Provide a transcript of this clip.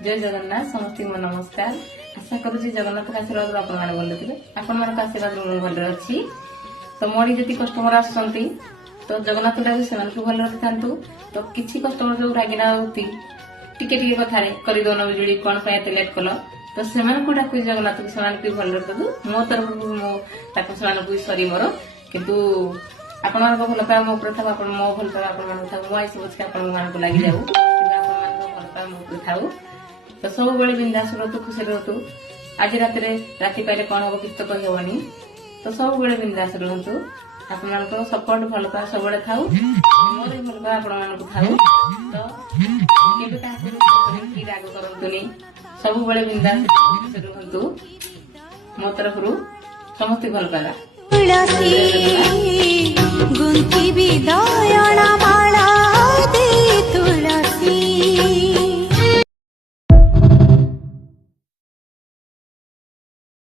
जय जगन्नाथ समस्त को नमस्कार। आशा करुँच जगन्नाथ आशीर्वाद आपण मैंने भले थे आपण मान आशीर्वाद भले अच्छी। तो मोरी जी कस्टमर आसुँच तो जगन्नाथ डाक से भले रखी था। तो किसी कस्टमर जो रागिना होती टिके कथा करदौन बिजुड़ी कौन एत लेट कल तो से डाक जगन्नाथ को भले रखु मो तरफ से सरी मोर कितु आपण भल पाए मो उपरे था मो भल पाए आप मो आईसी बचके आपको लगी जाऊ भल पाए मो उपरे थाऊ। तो सब बड़े बिंदास रहतु खुशी रहतु। आज राति पाइले कौन हम किस तो कहनी तो सब बड़े बिंदास रहतु। आप सपोर्ट भल पाए सब थाऊ मोर भल पाए आप थाऊ। तो केबे राग करतुनि सब बड़े बिंदास रहतु। मो तरफ समस्त भल पाए गुंथी भी दयाना माला दे तुलसी।